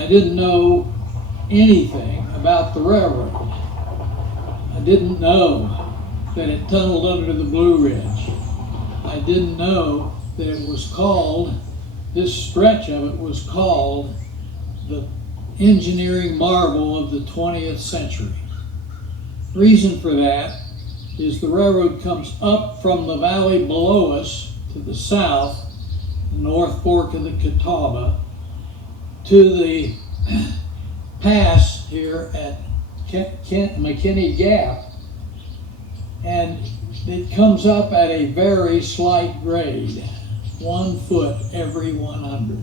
I didn't know anything about the railroad. I didn't know that it tunneled under the Blue Ridge. I didn't know that it was called, this stretch of it was called the engineering marvel of the 20th century. Reason for that is the railroad comes up from the valley below us to the south, the North Fork of the Catawba, to the pass here at McKinney Gap, and it comes up at a very slight grade, 1 foot every 100.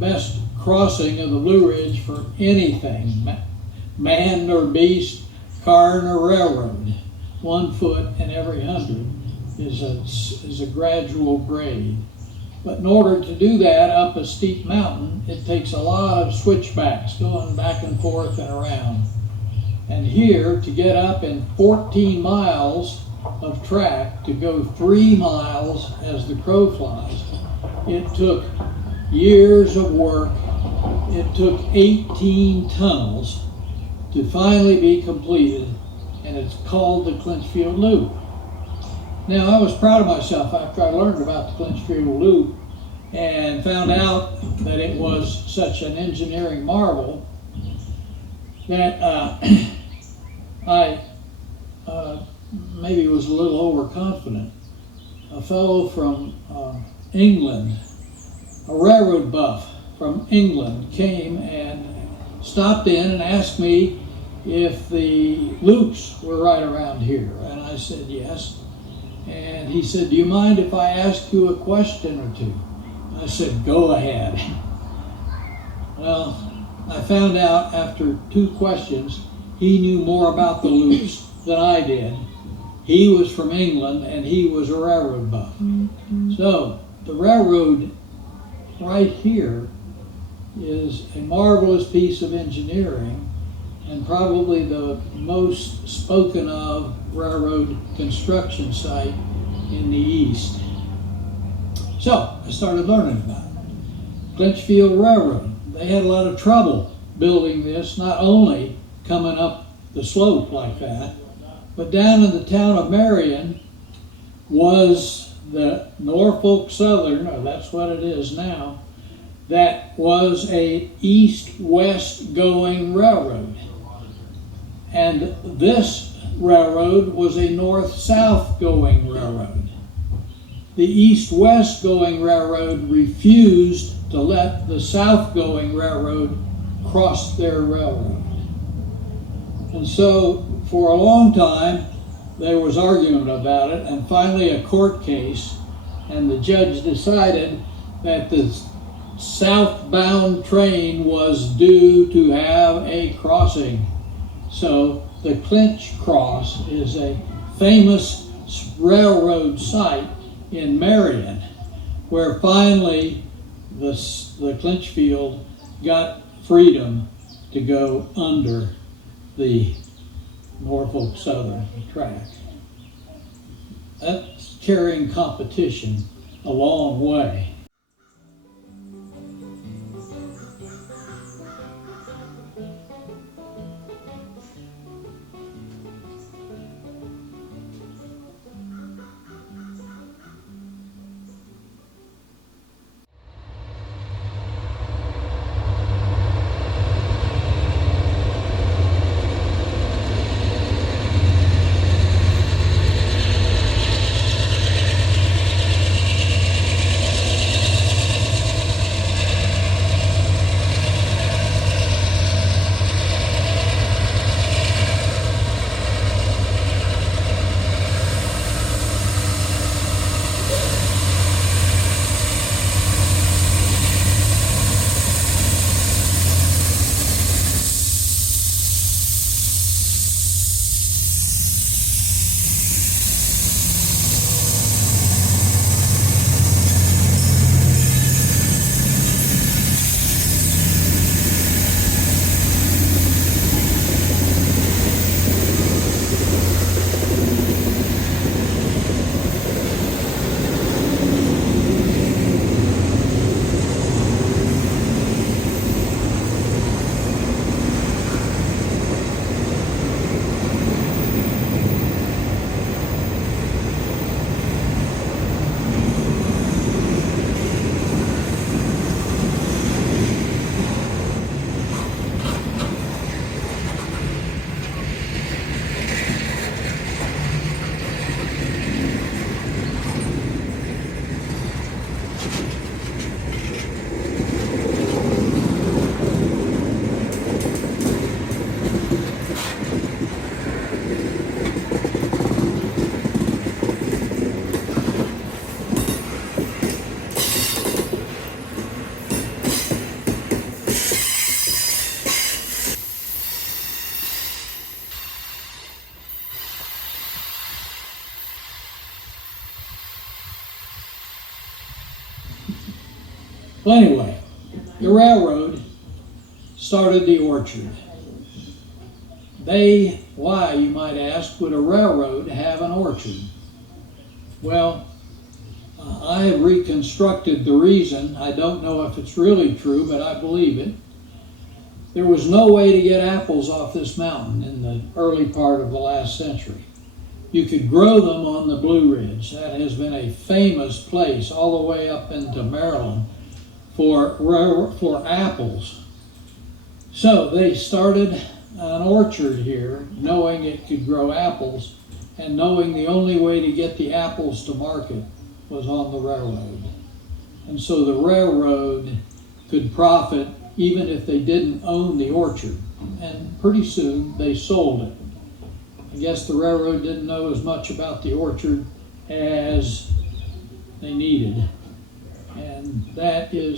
Best crossing of the Blue Ridge for anything, man or beast, car or railroad. 1 foot in every 100 is a gradual grade. But in order to do that up a steep mountain, it takes a lot of switchbacks going back and forth and around. And here, to get up in 14 miles of track, to go 3 miles as the crow flies, it took years of work. It took 18 tunnels to finally be completed, and it's called the Clinchfield-loop. Now, I was proud of myself after I learned about the Clinchfield-loop and found out that it was such an engineering marvel that I maybe was a little overconfident. A fellow from England, a railroad buff from England, came and stopped in and asked me if the loops were right around here. And I said yes. And he said, "Do you mind if I ask you a question or two?" I said, "Go ahead." Well, I found out after 2 questions, he knew more about the loops than I did. He was from England and he was a railroad buff. So the railroad right here is a marvelous piece of engineering and probably the most spoken of railroad construction site in the East. So I started learning about it. Clinchfield Railroad. They had a lot of trouble building this, not only coming up the slope like that, but down in the town of Marion was the Norfolk Southern, or that's what it is now, that was a east-west going railroad. And this railroad was a north-south going railroad. The east-west going railroad refused to let the south going railroad cross their railroad. And so for a long time there was argument about it, and finally a court case, and the judge decided that the southbound train was due to have a crossing. So the Clinch Cross is a famous railroad site in Marion, where finally the Clinchfield got freedom to go under the Norfolk Southern track. That's carrying competition a long way. Well, anyway, the railroad started the orchard. Why, you might ask, would a railroad have an orchard? Well, I have reconstructed the reason. I don't know if it's really true, but I believe it. There was no way to get apples off this mountain in the early part of the last century. You could grow them on the Blue Ridge. That has been a famous place all the way up into Maryland for apples. So they started an orchard here, knowing it could grow apples, and knowing the only way to get the apples to market was on the railroad. And so the railroad could profit even if they didn't own the orchard. And pretty soon they sold it. I guess the railroad didn't know as much about the orchard as they needed. And that is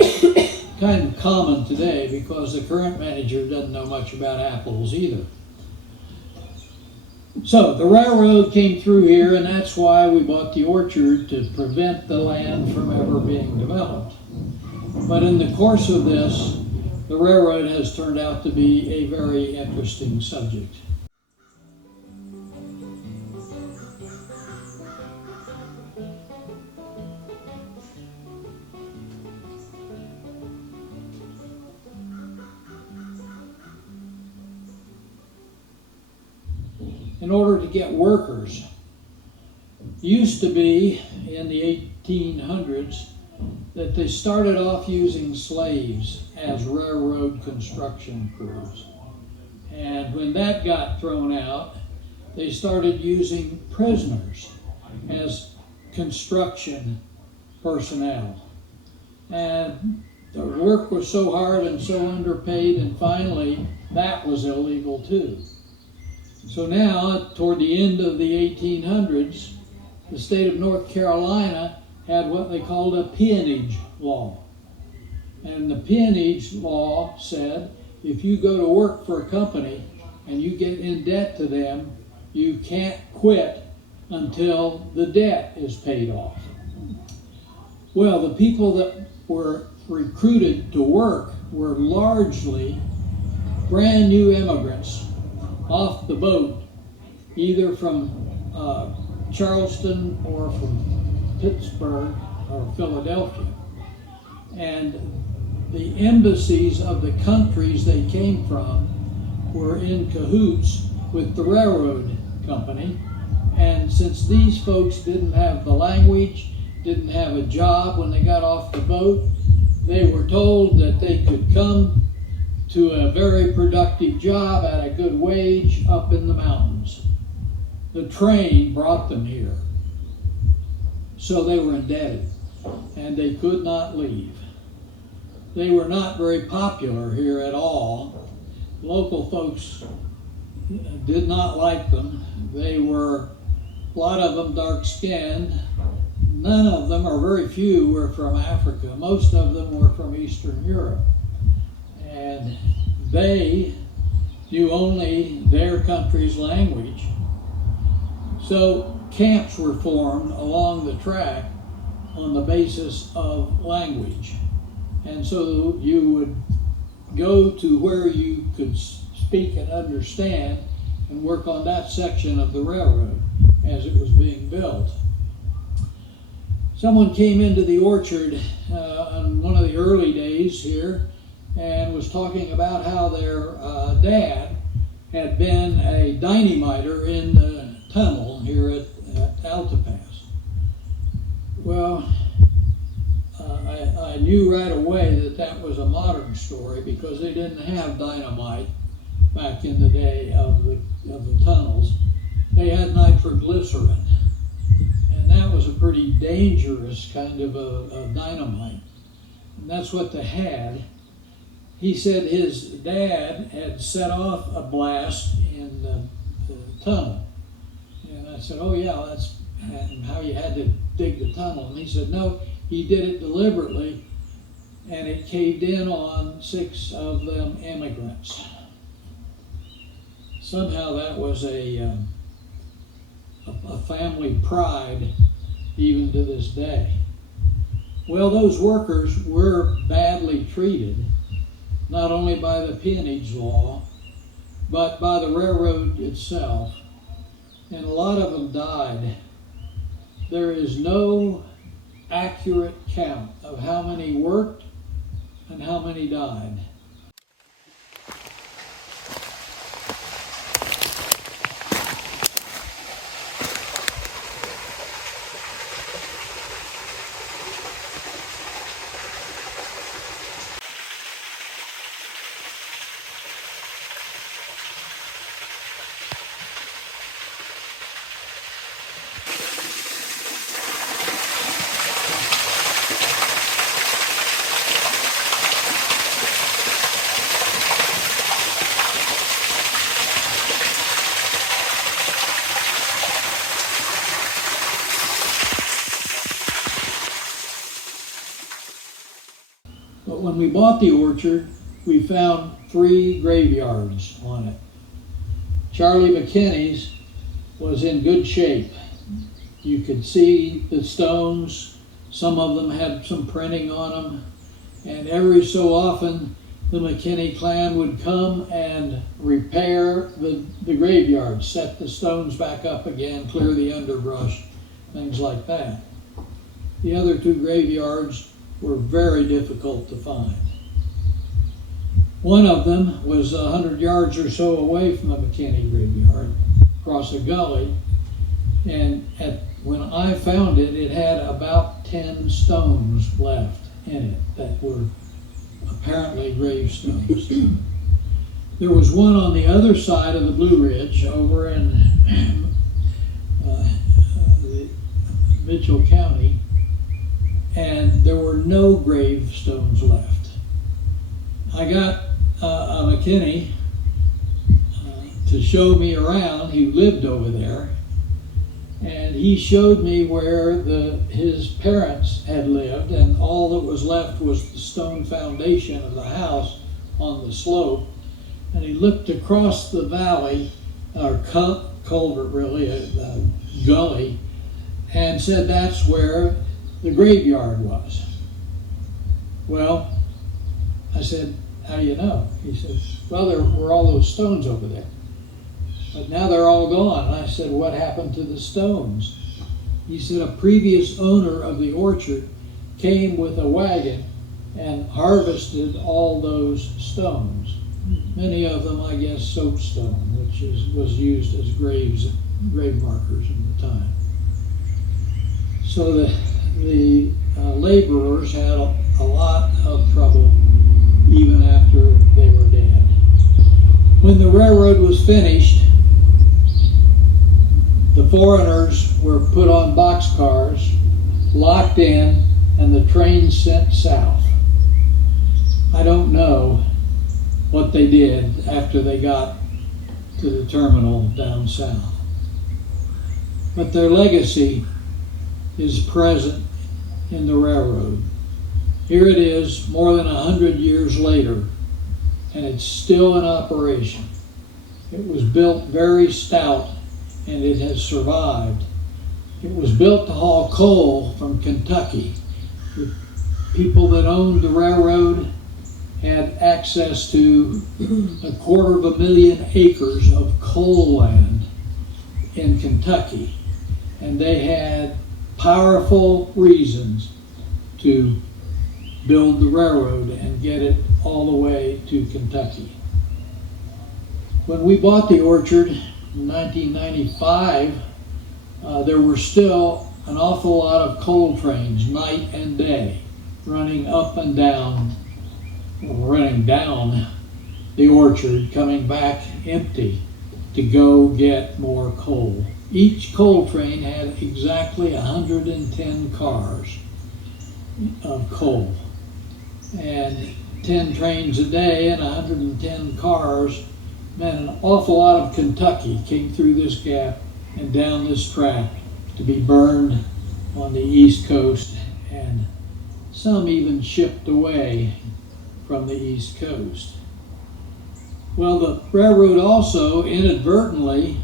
kind of common today because the current manager doesn't know much about apples either. So the railroad came through here, and that's why we bought the orchard, to prevent the land from ever being developed. But in the course of this, the railroad has turned out to be a very interesting subject. In order to get workers, used to be in the 1800s that they started off using slaves as railroad construction crews. And when that got thrown out, they started using prisoners as construction personnel. And the work was so hard and so underpaid, and finally that was illegal too. So now, toward the end of the 1800s, the state of North Carolina had what they called a peonage law. And the peonage law said, if you go to work for a company and you get in debt to them, you can't quit until the debt is paid off. Well, the people that were recruited to work were largely brand new immigrants off the boat, either from Charleston or from Pittsburgh or Philadelphia. And the embassies of the countries they came from were in cahoots with the railroad company. And since these folks didn't have the language, didn't have a job when they got off the boat, they were told that they could come to a very productive job at a good wage up in the mountains. The train brought them here. So they were indebted, and they could not leave. They were not very popular here at all. Local folks did not like them. They were, a lot of them, dark-skinned. None of them, or very few, were from Africa. Most of them were from Eastern Europe. And they knew only their country's language. So camps were formed along the track on the basis of language. And so you would go to where you could speak and understand and work on that section of the railroad as it was being built. Someone came into the orchard on one of the early days here and was talking about how their dad had been a dynamiter in the tunnel here at Altapass. Well, I knew right away that that was a modern story because they didn't have dynamite back in the day of the tunnels. They had nitroglycerin, and that was a pretty dangerous kind of a dynamite. And that's what they had. He said his dad had set off a blast in the tunnel. And I said, oh yeah, that's how you had to dig the tunnel. And he said, no, he did it deliberately, and it caved in on 6 of them immigrants. Somehow that was a family pride even to this day. Well, those workers were badly treated, not only by the peonage law, but by the railroad itself, and a lot of them died. There is no accurate count of how many worked and how many died. But when we bought the orchard, we found 3 graveyards on it. Charlie McKinney's was in good shape. You could see the stones. Some of them had some printing on them. And every so often, the McKinney clan would come and repair the graveyard, set the stones back up again, clear the underbrush, things like that. The other 2 graveyards were very difficult to find. One of them was 100 yards or so away from the McKinney graveyard, across a gully, and when I found it, it had about 10 stones left in it that were apparently gravestones. There was one on the other side of the Blue Ridge over in Mitchell County, and there were no gravestones left. I got a McKinney to show me around. He lived over there, and he showed me where his parents had lived, and all that was left was the stone foundation of the house on the slope. And he looked across the valley, or culvert really, a gully, and said that's where the graveyard was. Well, I said, how do you know? He said, well, there were all those stones over there, but now they're all gone. And I said, what happened to the stones? He said, a previous owner of the orchard came with a wagon and harvested all those stones. Many of them, I guess, soapstone, which was used as grave markers in the time. So the laborers had a lot of trouble even after they were dead. When the railroad was finished, the foreigners were put on boxcars, locked in, and the train sent south. I don't know what they did after they got to the terminal down south. But their legacy is present in the railroad. Here it is more than 100 years later, and it's still in operation. It was built very stout, and it has survived. It was built to haul coal from Kentucky. The people that owned the railroad had access to 250,000 acres of coal land in Kentucky, and they had powerful reasons to build the railroad and get it all the way to Kentucky. When we bought the orchard in 1995, there were still an awful lot of coal trains night and day running up and down, running down the orchard, coming back empty to go get more coal. Each coal train had exactly 110 cars of coal. And 10 trains a day and 110 cars meant an awful lot of Kentucky came through this gap and down this track to be burned on the East Coast, and some even shipped away from the East Coast. Well, the railroad also inadvertently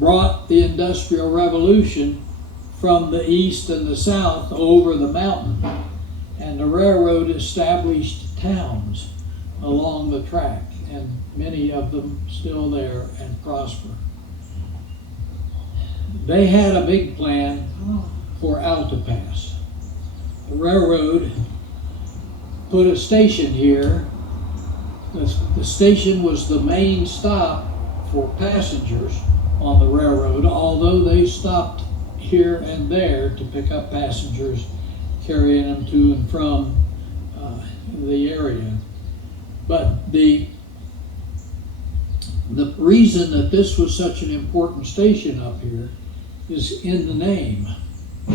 brought the Industrial Revolution from the east and the south over the mountain. And the railroad established towns along the track, and many of them still there and prosper. They had a big plan for Alta Pass. The railroad put a station here. The station was the main stop for passengers on the railroad, although they stopped here and there to pick up passengers, carrying them to and from the area. But the reason that this was such an important station up here is in the name,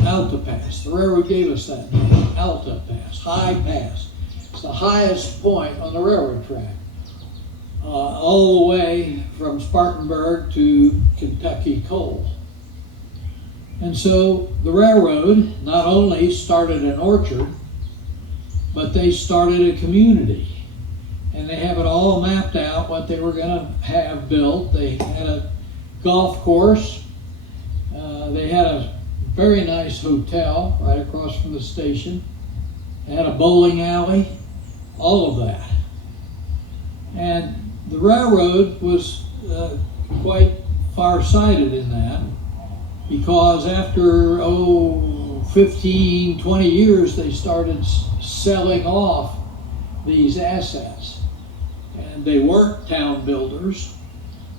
Alta Pass. The railroad gave us that name, Alta Pass, high pass. It's the highest point on the railroad track, all the way from Spartanburg to Kentucky Coal. And so the railroad not only started an orchard, but they started a community. And they have it all mapped out what they were going to have built. They had a golf course. They had a very nice hotel right across from the station. They had a bowling alley, all of that. And the railroad was quite far-sighted in that, because after 15, 20 years, they started selling off these assets. And they weren't town builders,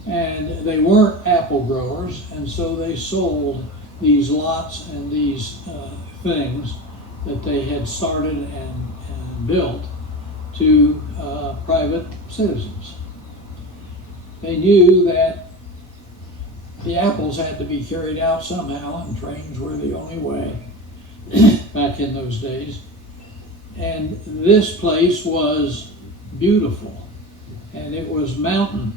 and they weren't apple growers, and so they sold these lots and these things that they had started and built to private citizens. They knew that the apples had to be carried out somehow, and trains were the only way back in those days. And this place was beautiful, and it was mountain.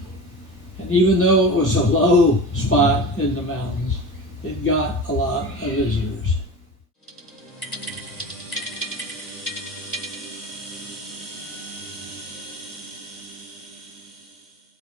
And even though it was a low spot in the mountains, it got a lot of visitors.